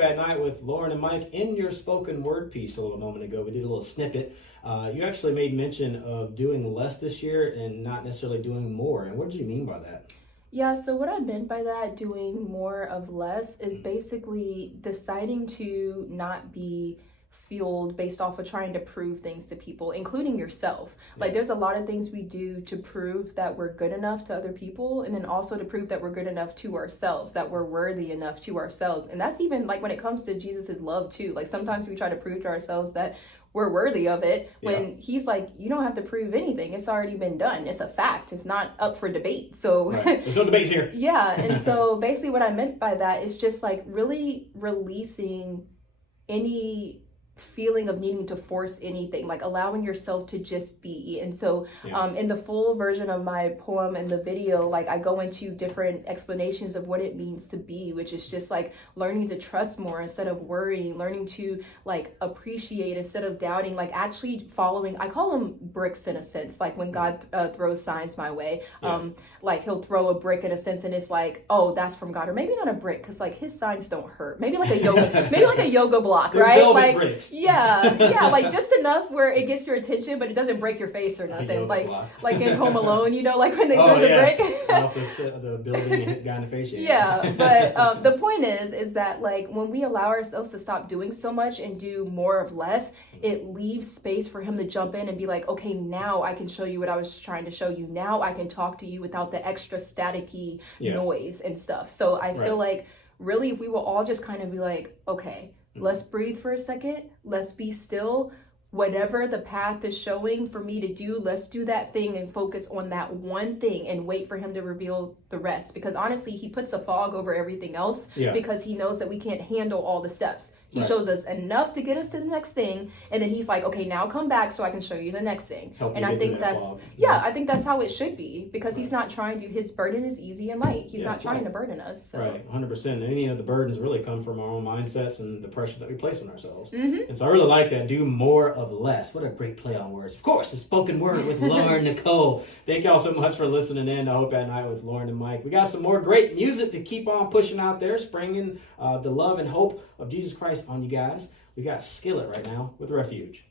At Night with Lauren and Mike. In your spoken word piece a little moment ago, we did a little snippet. You actually made mention of doing less this year and not necessarily doing more. And what did you mean by that? Yeah, so what I meant by that, doing more of less, is basically deciding to not be fueled based off of trying to prove things to people, including yourself. Like, there's a lot of things we do to prove that we're good enough to other people, and then also to prove that we're good enough to ourselves, that we're worthy enough to ourselves. And that's even like when it comes to Jesus's love too. Like, sometimes we try to prove to ourselves that we're worthy of it when he's like, you don't have to prove anything. It's already been done. It's a fact. It's not up for debate. So there's no debates here. Yeah. And so basically what I meant by that is just like really releasing any feeling of needing to force anything, like allowing yourself to just be. And so in the full version of my poem and the video, like I go into different explanations of what it means to be, which is just like learning to trust more instead of worrying, learning to like appreciate instead of doubting, like actually following. I call them bricks in a sense, like when God throws signs my way, like he'll throw a brick in a sense and it's like, oh, that's from God. Or maybe not a brick, because like his signs don't hurt. Maybe like a yoga, maybe like a yoga block, right? Like bricks. Yeah, like just enough where it gets your attention, but it doesn't break your face or nothing. Like in Home Alone, you know, like when they throw the brick. Off the building and hit the guy in the face. But the point is that like when we allow ourselves to stop doing so much and do more of less, it leaves space for him to jump in and be like, okay, now I can show you what I was trying to show you. Now I can talk to you without the extra staticky noise and stuff. So I feel like really if we will all just kind of be like, okay, let's breathe for a second. Let's be still. Whatever the path is showing for me to do, let's do that thing and focus on that one thing and wait for him to reveal the rest. Because honestly, he puts a fog over everything else because he knows that we can't handle all the steps. He shows us enough to get us to the next thing. And then he's like, okay, now come back so I can show you the next thing. And I think that's, I think that's how it should be, because he's not trying to, his burden is easy and light. He's not trying to burden us. So. Right, 100%. Any of the burdens really come from our own mindsets and the pressure that we place on ourselves. And so I really like that. Do more of less. What a great play on words. Of course, a spoken word with Lauren Nichole. Thank y'all so much for listening in. I Hope at Night with Lauren and Mike. We got some more great music to keep on pushing out there, springing the love and hope of Jesus Christ on you guys. We got Skillet right now with Refuge.